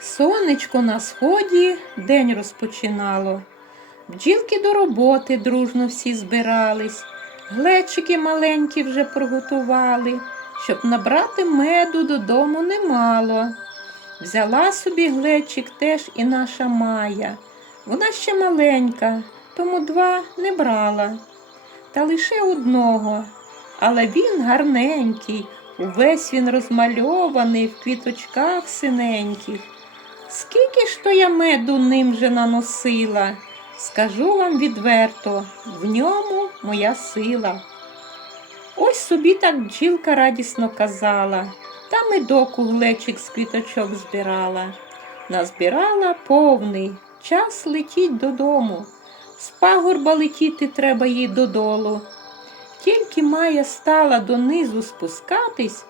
Сонечко на сході день розпочинало. Бджілки до роботи дружно всі збирались, глечики маленькі вже приготували, щоб набрати меду додому немало. Взяла собі глечик теж і наша Майя. Вона ще маленька, тому два не брала. Та лише одного. Але він гарненький, увесь він розмальований в квіточках синеньких. Скільки ж то я меду ним же наносила, скажу вам відверто, в ньому моя сила. Ось собі так бджілка радісно казала, та медок у глечик з квіточок збирала. Назбирала повний, час летіть додому. З пагорба летіти треба їй додолу. Тільки Майя стала донизу спускатись,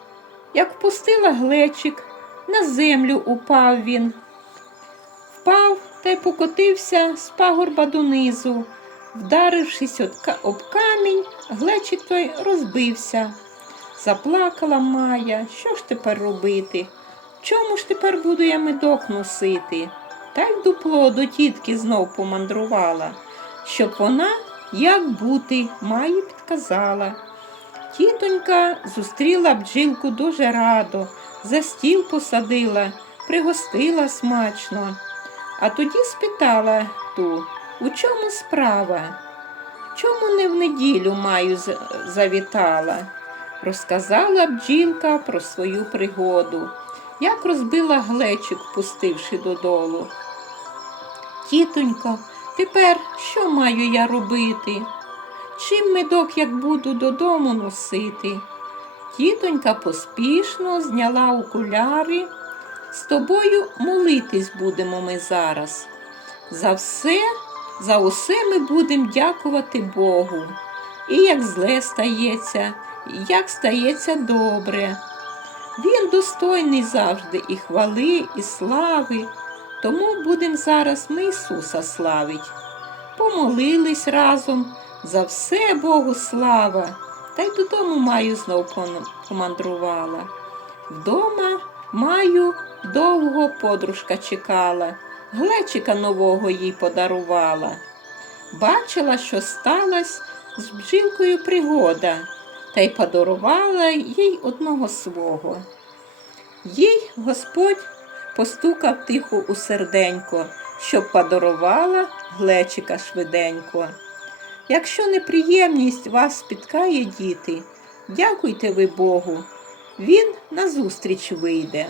як впустила глечик, на землю упав він. Впав та й покотився з пагорба донизу. Вдарившись об камінь, глечик той розбився. Заплакала Майя, що ж тепер робити? Чому ж тепер буду я медок носити? Та й дупло до тітки знов помандрувала, щоб вона, як бути, Майі підказала. Тітонька зустріла бджілку дуже радо, за стіл посадила, пригостила смачно. А тоді спитала ту, у чому справа? Чому не в неділю маю завітала? Розказала бджілка про свою пригоду, як розбила глечик, пустивши додолу. Тітонько, тепер що маю я робити? Чим медок, як буду додому носити? Тітонька поспішно зняла окуляри. З тобою молитись будемо ми зараз. За все, за усе ми будемо дякувати Богу. І як зле стається, і як стається добре. Він достойний завжди і хвали, і слави. Тому будемо зараз ми Ісуса славить. Помолились разом, за все Богу слава, та й додому маю знов помандрувала. Вдома маю довго подружка чекала, глечика нового їй подарувала. Бачила, що сталась з бджілкою пригода, та й подарувала їй одного свого. Їй Господь постукав тихо у серденько, щоб подарувала глечика швиденько. Якщо неприємність вас спіткає, діти, дякуйте ви Богу, Він назустріч вийде.